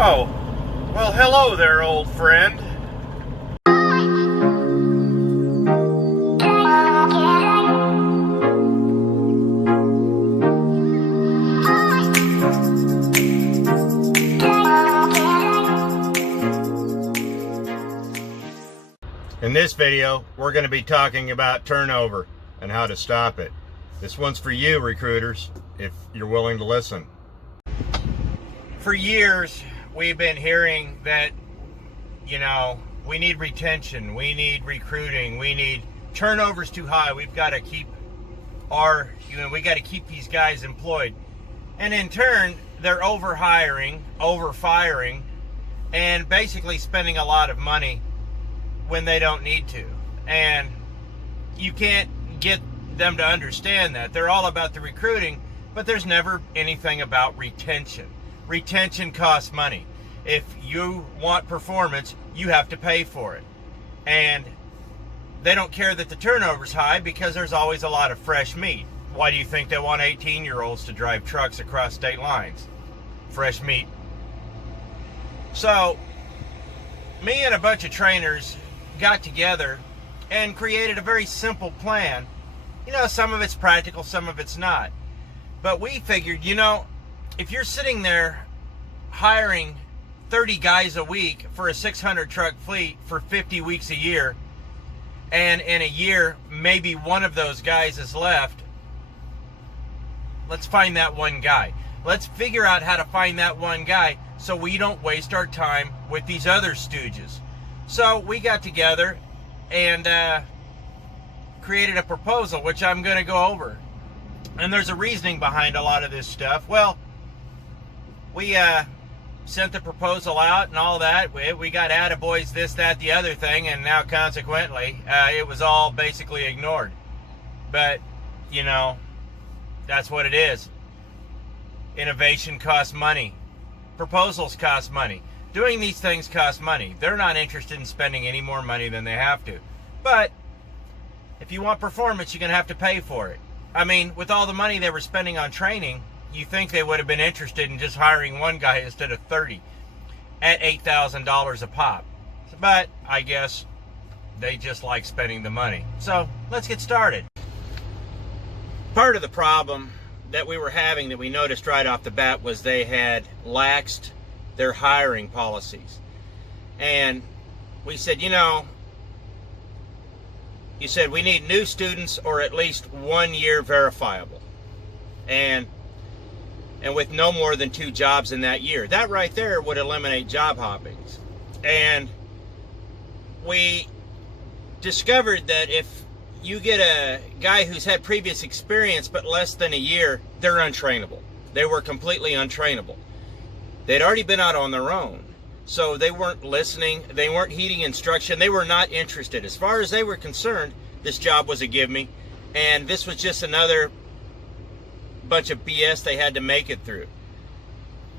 Oh, well, hello there, old friend. In this video, we're going to be talking about turnover and how to stop it. This one's for you, recruiters, if you're willing to listen. For years, we've been hearing that, we need retention, we need recruiting, we need turnovers too high. We've got to keep we got to keep these guys employed. And in turn, they're over-hiring, over-firing, and basically spending a lot of money when they don't need to. And you can't get them to understand that. They're all about the recruiting, but there's never anything about retention. Retention costs money. If you want performance, you have to pay for it. And they don't care that the turnover's high because there's always a lot of fresh meat. Why do you think they want 18-year-olds to drive trucks across state lines? Fresh meat. So, me and a bunch of trainers got together and created a very simple plan. Some of it's practical, some of it's not. But we figured, if you're sitting there hiring 30 guys a week for a 600 truck fleet for 50 weeks a year, and in a year, maybe one of those guys is left, let's find that one guy. Let's figure out how to find that one guy so we don't waste our time with these other stooges. So we got together and created a proposal, which I'm going to go over. And there's a reasoning behind a lot of this stuff. Well, we sent the proposal out and all that. We got attaboys, this, that, the other thing, and now consequently, it was all basically ignored. But, that's what it is. Innovation costs money. Proposals cost money. Doing these things costs money. They're not interested in spending any more money than they have to. But if you want performance, you're going to have to pay for it. I mean, with all the money they were spending on training, you think they would have been interested in just hiring one guy instead of 30 at $8,000 a pop. But I guess they just like spending the money. So let's get started. Part of the problem that we were having that we noticed right off the bat was they had laxed their hiring policies. And we said, you said we need new students or at least 1 year verifiable. And with no more than 2 jobs in that year. That right there would eliminate job hoppings. And we discovered that if you get a guy who's had previous experience but less than a year, they're untrainable. They were completely untrainable. They'd already been out on their own. So they weren't listening. They weren't heeding instruction. They were not interested. As far as they were concerned, this job was a give me. And this was just another bunch of BS they had to make it through.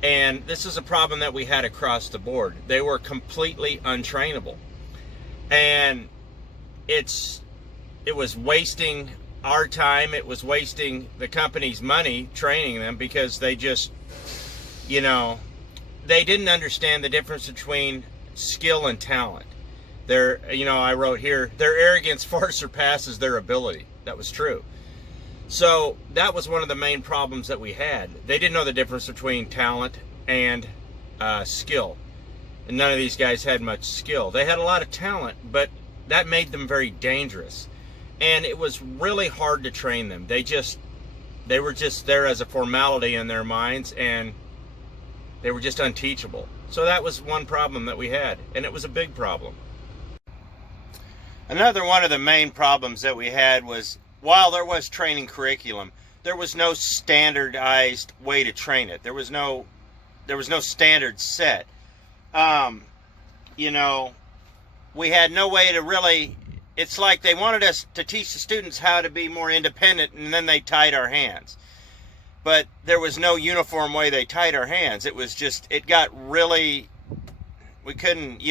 And this is a problem that we had across the board. They were completely untrainable. And it was wasting our time. It was wasting the company's money training them because they just, they didn't understand the difference between skill and talent. I wrote here, their arrogance far surpasses their ability. That was true. So that was one of the main problems that we had. They didn't know the difference between talent and skill. And none of these guys had much skill. They had a lot of talent, but that made them very dangerous. And it was really hard to train them. They were just there as a formality in their minds, and they were just unteachable. So that was one problem that we had, and it was a big problem. Another one of the main problems that we had was, while there was training curriculum, there was no standardized way to train it. There was no standard set. We had no way to really, it's like they wanted us to teach the students how to be more independent, and then they tied our hands. But there was no uniform way they tied our hands. It was just, it got really, we couldn't,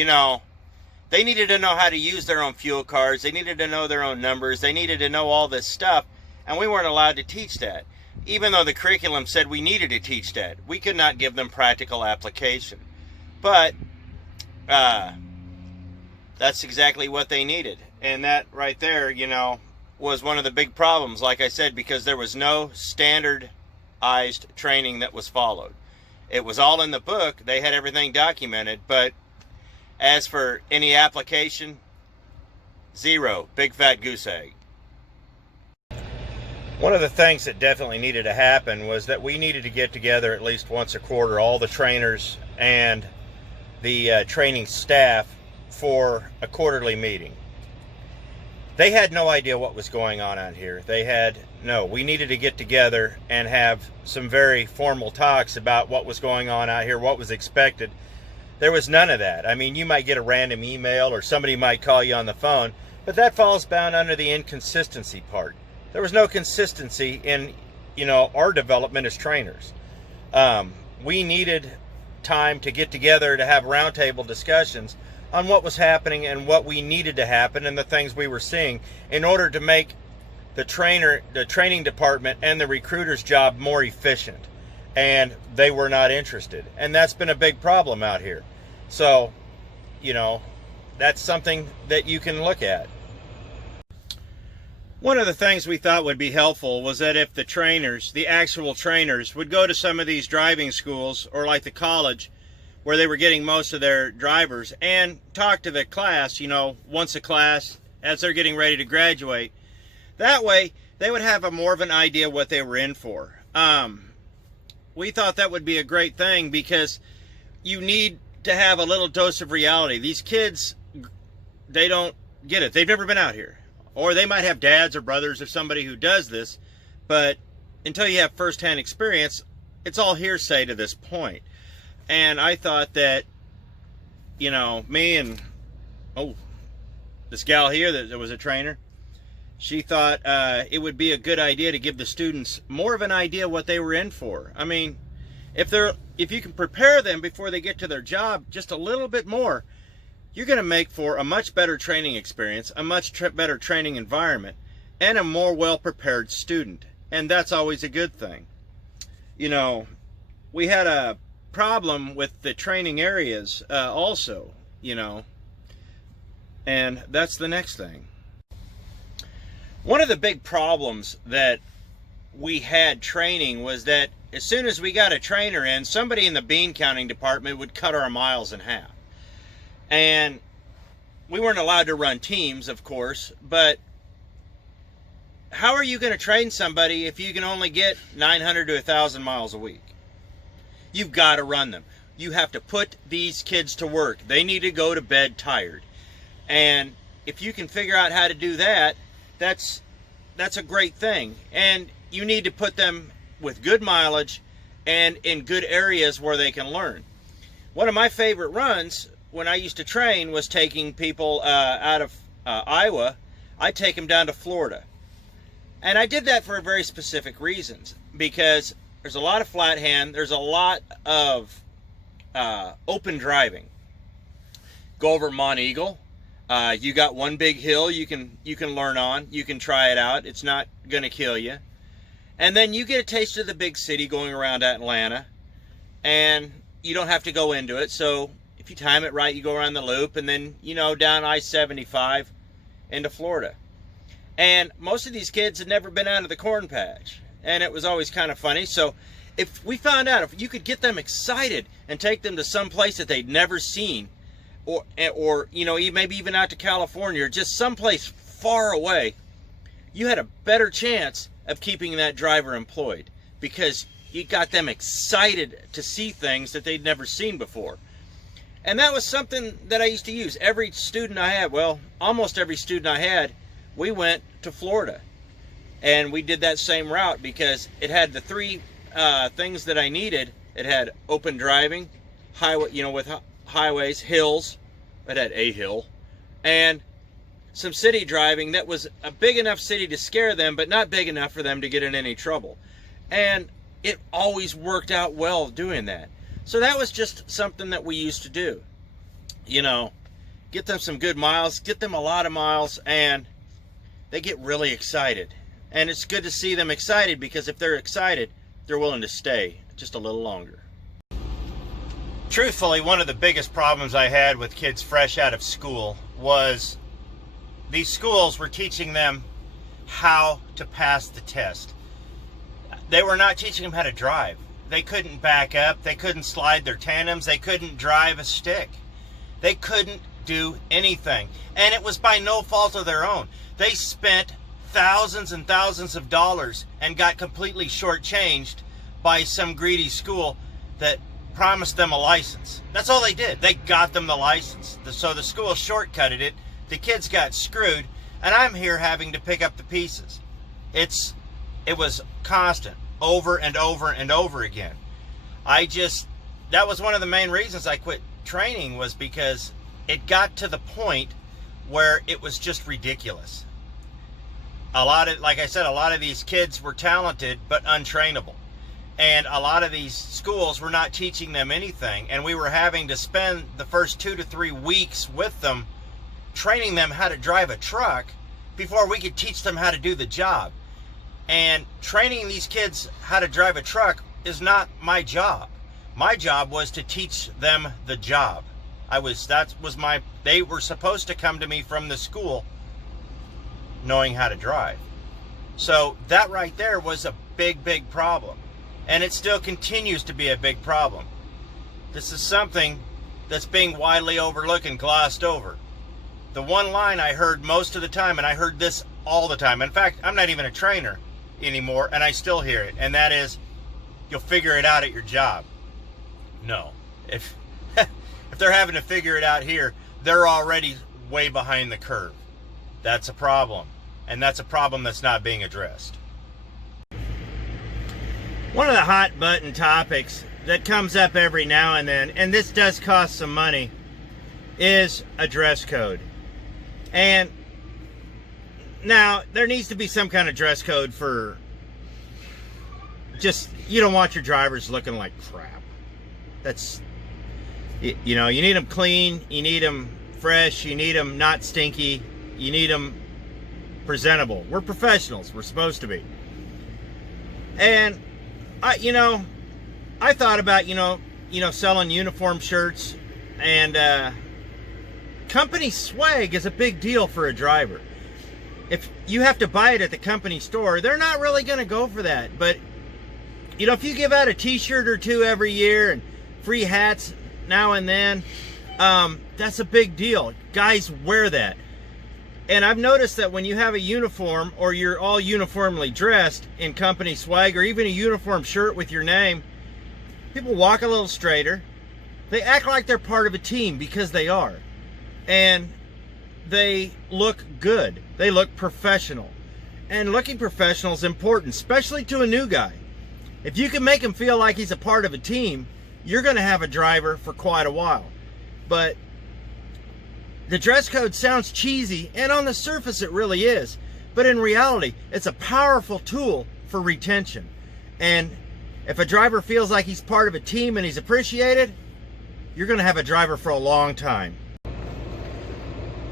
they needed to know how to use their own fuel cards. They needed to know their own numbers. They needed to know all this stuff, and we weren't allowed to teach that. Even though the curriculum said we needed to teach that, we could not give them practical application. But that's exactly what they needed. And that right there, you know, was one of the big problems, like I said, because there was no standardized training that was followed. It was all in the book. They had everything documented, but as for any application, zero. Big fat goose egg. One of the things that definitely needed to happen was that we needed to get together at least once a quarter, all the trainers and the training staff, for a quarterly meeting. They had no idea what was going on out here. We needed to get together and have some very formal talks about what was going on out here, what was expected. There was none of that. I mean, you might get a random email or somebody might call you on the phone, but that falls bound under the inconsistency part. There was no consistency in, you know, our development as trainers. We needed time to get together to have roundtable discussions on what was happening and what we needed to happen and the things we were seeing in order to make the training department and the recruiter's job more efficient. And they were not interested. And that's been a big problem out here. So, you know, that's something that you can look at. One of the things we thought would be helpful was that if the trainers, the actual trainers, would go to some of these driving schools or like the college where they were getting most of their drivers and talk to the class, you know, once a class as they're getting ready to graduate. That way they would have more of an idea what they were in for. We thought that would be a great thing because you need to have a little dose of reality. These kids, they don't get it. They've never been out here. Or they might have dads or brothers or somebody who does this, but until you have firsthand experience, it's all hearsay to this point. And I thought that, you know, me and, this gal here that was a trainer, she thought it would be a good idea to give the students more of an idea what they were in for. I mean, if you can prepare them before they get to their job just a little bit more, you're going to make for a much better training experience, a much better training environment, and a more well-prepared student. And that's always a good thing. You know, we had a problem with the training areas also, you know, and that's the next thing. One of the big problems that we had training was that as soon as we got a trainer in, somebody in the bean counting department would cut our miles in half. And we weren't allowed to run teams, of course, but how are you going to train somebody if you can only get 900 to 1,000 miles a week? You've got to run them. You have to put these kids to work. They need to go to bed tired. And if you can figure out how to do that, that's a great thing. And you need to put them with good mileage and in good areas where they can learn. One of my favorite runs when I used to train was taking people out of Iowa. I'd take them down to Florida. And I did that for very specific reasons, because there's a lot of flat hand, there's a lot of open driving. Go over Mont Eagle. You got one big hill you can learn on. You can try it out. It's not going to kill you. And then you get a taste of the big city going around Atlanta, and you don't have to go into it. So if you time it right, you go around the loop, and then, you know, down I-75 into Florida. And most of these kids had never been out of the corn patch, and it was always kind of funny. So if we found out if you could get them excited and take them to some place that they'd never seen, or you know, maybe even out to California, or just someplace far away, you had a better chance of keeping that driver employed, because you got them excited to see things that they'd never seen before. And that was something that I used to use. Every student I had, well, almost every student I had, we went to Florida. And we did that same route because it had the three things that I needed. It had open driving, highway, you know, with highways, hills. It had a hill. And some city driving that was a big enough city to scare them, but not big enough for them to get in any trouble. And it always worked out well doing that. So that was just something that we used to do. You know, get them some good miles, get them a lot of miles, and they get really excited. And it's good to see them excited, because if they're excited, they're willing to stay just a little longer. Truthfully, one of the biggest problems I had with kids fresh out of school was these schools were teaching them how to pass the test. They were not teaching them how to drive. They couldn't back up. They couldn't slide their tandems. They couldn't drive a stick. They couldn't do anything. And it was by no fault of their own. They spent thousands and thousands of dollars and got completely shortchanged by some greedy school that promised them a license. That's all they did. They got them the license. So the school shortcutted it. The kids got screwed, and I'm here having to pick up the pieces. It was constant, over and over and over again. That was one of the main reasons I quit training, was because it got to the point where it was just ridiculous. Like I said, a lot of these kids were talented but untrainable. And a lot of these schools were not teaching them anything. And we were having to spend the first 2 to 3 weeks with them, training them how to drive a truck before we could teach them how to do the job. And training these kids how to drive a truck is not my job. My job was to teach them the job. They were supposed to come to me from the school knowing how to drive. So that right there was a big, big problem. And it still continues to be a big problem. This is something that's being widely overlooked and glossed over. The one line I heard most of the time, and I heard this all the time. In fact, I'm not even a trainer anymore, and I still hear it. And that is, you'll figure it out at your job. No. If they're having to figure it out here, they're already way behind the curve. That's a problem. And that's a problem that's not being addressed. One of the hot button topics that comes up every now and then, and this does cost some money, is a dress code. And now there needs to be some kind of dress code for you don't want your drivers looking like crap. You need them clean, you need them fresh, you need them not stinky, you need them presentable. We're professionals, we're supposed to be. And I thought about, selling uniform shirts, and company swag is a big deal for a driver. If you have to buy it at the company store, they're not really going to go for that. But, if you give out a t-shirt or two every year and free hats now and then, that's a big deal. Guys wear that. And I've noticed that when you have a uniform, or you're all uniformly dressed in company swag, or even a uniform shirt with your name, people walk a little straighter. They act like they're part of a team, because they are. And they look good. They look professional. And looking professional is important, especially to a new guy. If you can make him feel like he's a part of a team, you're going to have a driver for quite a while. But the dress code sounds cheesy, and on the surface it really is. But in reality, it's a powerful tool for retention. And if a driver feels like he's part of a team and he's appreciated, you're going to have a driver for a long time.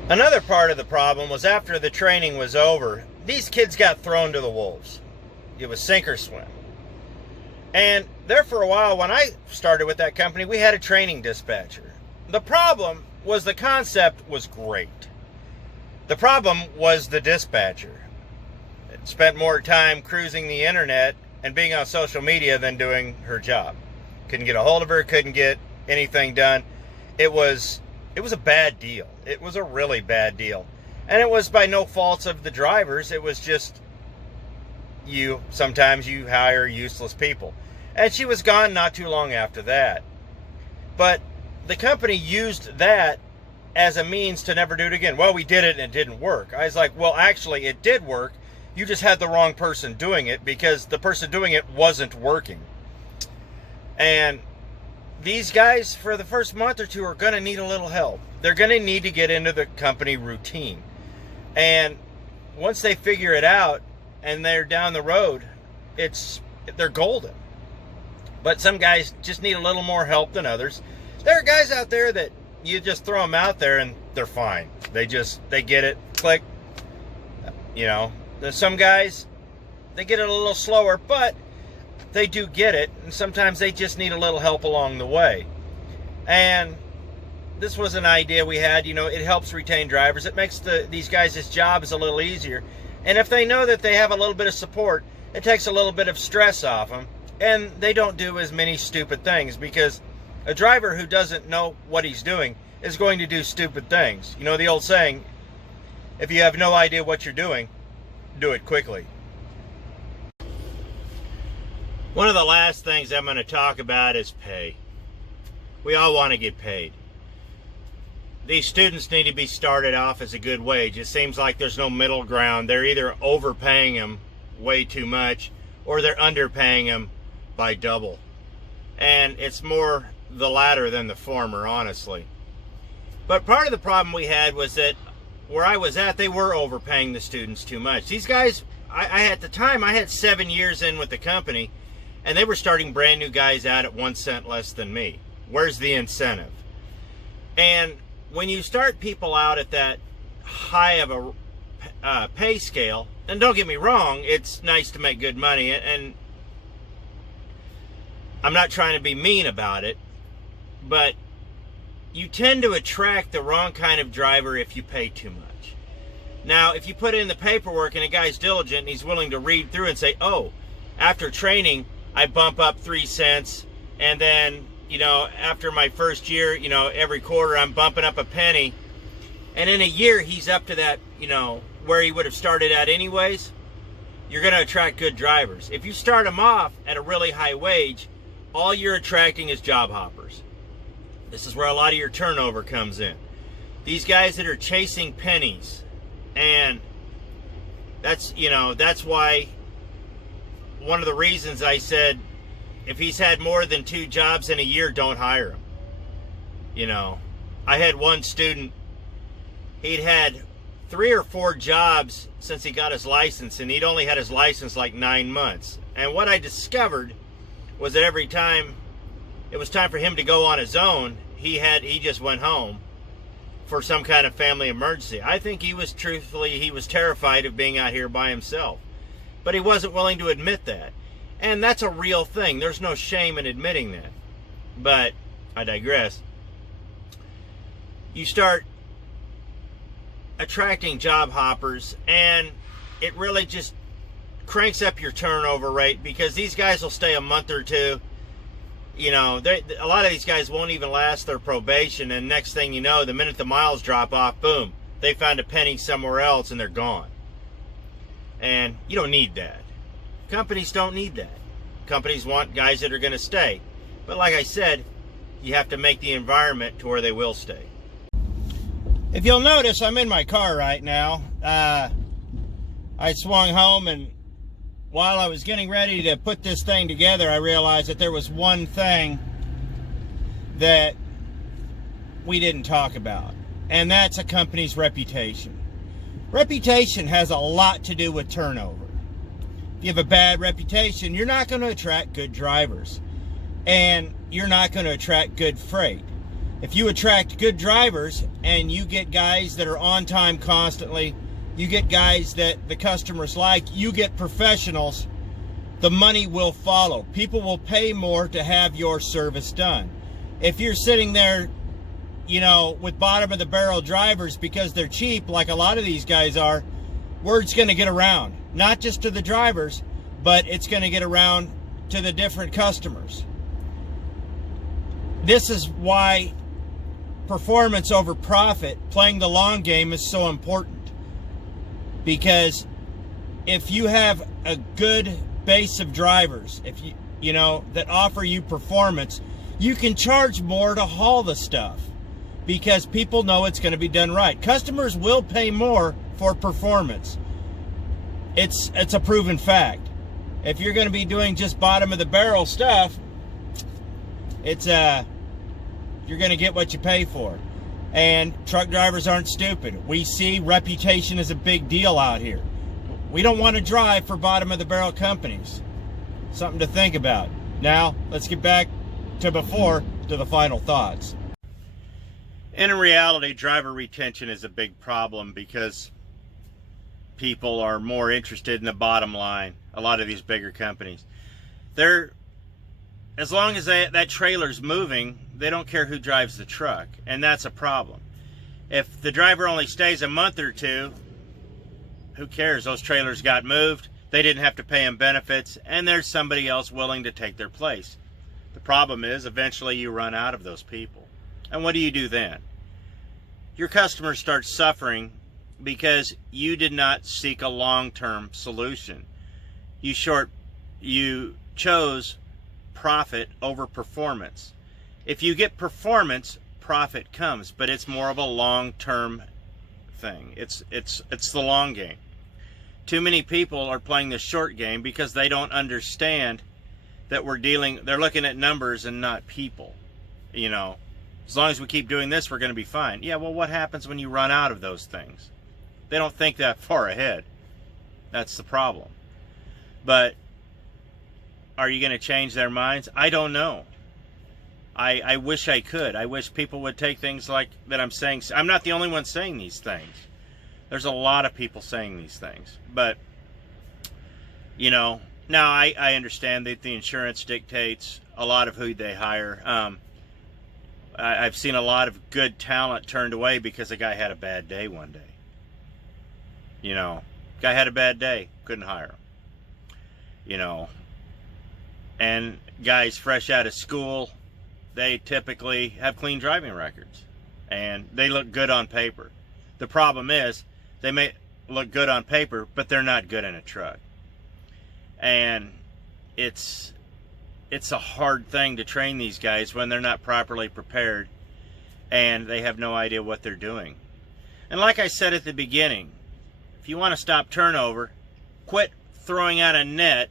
Another part of the problem was, after the training was over, these kids got thrown to the wolves. It was sink or swim. And there for a while, when I started with that company, we had a training dispatcher. The problem was, the concept was great. The problem was the dispatcher. It spent more time cruising the internet and being on social media than doing her job. Couldn't get a hold of her, couldn't get anything done. It was a bad deal. It was a really bad deal. And it was by no faults of the drivers. It was just sometimes you hire useless people. And she was gone not too long after that. But the company used that as a means to never do it again. Well, we did it and it didn't work. I was like, well, actually, it did work. You just had the wrong person doing it, because the person doing it wasn't working. And these guys, for the first month or two, are going to need a little help. They're going to need to get into the company routine. And once they figure it out and they're down the road, they're golden. But some guys just need a little more help than others. There are guys out there that you just throw them out there and they're fine. They get it, click. There's some guys, they get it a little slower, but they do get it, and sometimes they just need a little help along the way. And this was an idea we had. You know, it helps retain drivers. It makes these guys' jobs a little easier. And if they know that they have a little bit of support, it takes a little bit of stress off them. And they don't do as many stupid things, because a driver who doesn't know what he's doing is going to do stupid things. You know the old saying, if you have no idea what you're doing, do it quickly. One of the last things I'm going to talk about is pay. We all want to get paid. These students need to be started off as a good wage. It seems like there's no middle ground. They're either overpaying them way too much, or they're underpaying them by double. And it's more the latter than the former, honestly. But part of the problem we had was that where I was at, they were overpaying the students too much. These guys, at the time, I had 7 years in with the company, and they were starting brand new guys out at 1 cent less than me. Where's the incentive? And when you start people out at that high of a pay scale, and don't get me wrong, it's nice to make good money, and I'm not trying to be mean about it, but you tend to attract the wrong kind of driver if you pay too much. Now, if you put in the paperwork and a guy's diligent and he's willing to read through and say, oh, after training, I bump up 3 cents, and then, you know, after my first year, you know, every quarter I'm bumping up a penny, and in a year he's up to that, you know, where he would have started at anyways, you're going to attract good drivers. If you start them off at a really high wage, all you're attracting is job hoppers. This is where a lot of your turnover comes in. These guys that are chasing pennies, and that's, you know, that's why one of the reasons I said, if he's had more than 2 jobs in a year, don't hire him. You know, I had one student, he'd had 3 or 4 jobs since he got his license, and he'd only had his license like 9 months. And what I discovered was that every time it was time for him to go on his own, he just went home for some kind of family emergency. I think he was terrified of being out here by himself. But he wasn't willing to admit that. And that's a real thing. There's no shame in admitting that. But I digress. You start attracting job hoppers, and it really just cranks up your turnover rate, because these guys will stay a month or two. You know, a lot of these guys won't even last their probation, and next thing you know, the minute the miles drop off, boom, they found a penny somewhere else and they're gone. And you don't need that. Companies don't need that. Companies want guys that are going to stay. But like I said, you have to make the environment to where they will stay. If you'll notice, I'm in my car right now. I swung home, and while I was getting ready to put this thing together, I realized that there was one thing that we didn't talk about, and that's a company's reputation. Reputation has a lot to do with turnover. If you have a bad reputation, you're not going to attract good drivers, and you're not going to attract good freight. If you attract good drivers and you get guys that are on time constantly, you get guys that the customers like, you get professionals, the money will follow. People will pay more to have your service done. If you're sitting there, you know, with bottom of the barrel drivers because they're cheap, like a lot of these guys are, word's going to get around. Not just to the drivers, but it's going to get around to the different customers. This is why performance over profit, playing the long game, is so important. Because if you have a good base of drivers, if you know, that offer you performance, you can charge more to haul the stuff, because people know it's going to be done right. Customers will pay more for performance. It's a proven fact. If you're going to be doing just bottom of the barrel stuff, it's you're going to get what you pay for. And truck drivers aren't stupid. We see reputation is a big deal out here. We don't want to drive for bottom of the barrel companies. Something to think about. Now, let's get back to the final thoughts. And in reality, driver retention is a big problem, because people are more interested in the bottom line. A lot of these bigger companies, they're as long as that trailer's moving, they don't care who drives the truck, and that's a problem. If the driver only stays a month or two, who cares? Those trailers got moved, they didn't have to pay them benefits, and there's somebody else willing to take their place. The problem is, eventually you run out of those people. And what do you do then? Your customers start suffering because you did not seek a long-term solution. You chose profit over performance. If you get performance, profit comes, but it's more of a long-term thing. It's the long game. Too many people are playing the short game because they don't understand that they're looking at numbers and not people. You know, as long as we keep doing this, we're going to be fine. Yeah, well, what happens when you run out of those things? They don't think that far ahead. That's the problem. But are you going to change their minds? I don't know. I wish I could. I wish people would take things like that I'm saying. I'm not the only one saying these things. There's a lot of people saying these things. But, you know, now I understand that the insurance dictates a lot of who they hire. I've seen a lot of good talent turned away because a guy had a bad day one day. You know, guy had a bad day, couldn't hire him. You know, and guys fresh out of school, they typically have clean driving records and they look good on paper. The problem is they may look good on paper, but they're not good in a truck. And it's a hard thing to train these guys when they're not properly prepared and they have no idea what they're doing. And like I said at the beginning, if you want to stop turnover, quit throwing out a net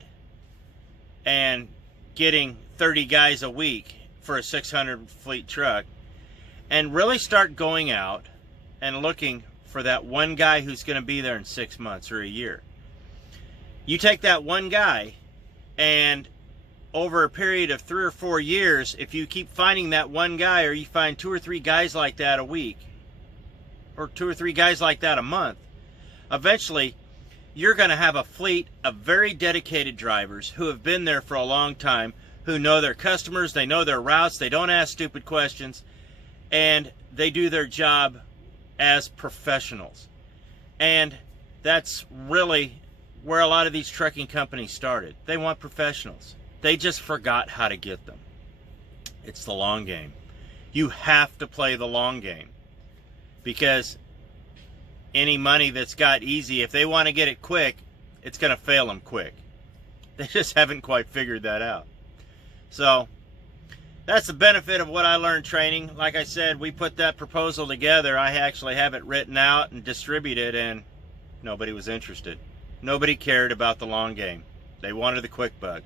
and getting 30 guys a week for a 600 fleet truck, and really start going out and looking for that one guy who's going to be there in 6 months or a year. You take that one guy, and over a period of 3 or 4 years, if you keep finding that one guy, or you find 2 or 3 guys like that a week, or 2 or 3 guys like that a month, eventually you're going to have a fleet of very dedicated drivers who have been there for a long time, who know their customers, they know their routes, they don't ask stupid questions, and they do their job as professionals. And that's really where a lot of these trucking companies started. They want professionals. They just forgot how to get them. It's the long game. You have to play the long game, because any money that's got easy, if they want to get it quick, it's going to fail them quick. They just haven't quite figured that out. So that's the benefit of what I learned training. Like I said, we put that proposal together. I actually have it written out and distributed, and nobody was interested. Nobody cared about the long game. They wanted the quick buck.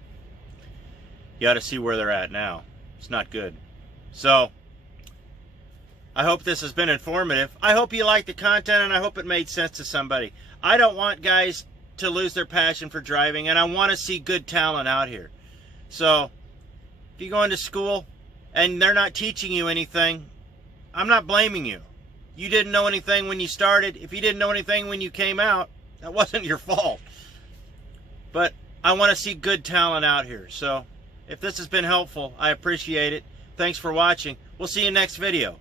You ought to see where they're at now. It's not good. So I hope this has been informative. I hope you liked the content, and I hope it made sense to somebody. I don't want guys to lose their passion for driving, and I want to see good talent out here. So if you go into school and they're not teaching you anything, I'm not blaming you. You didn't know anything when you started. If you didn't know anything when you came out, that wasn't your fault. But I want to see good talent out here. So if this has been helpful, I appreciate it. Thanks for watching. We'll see you next video.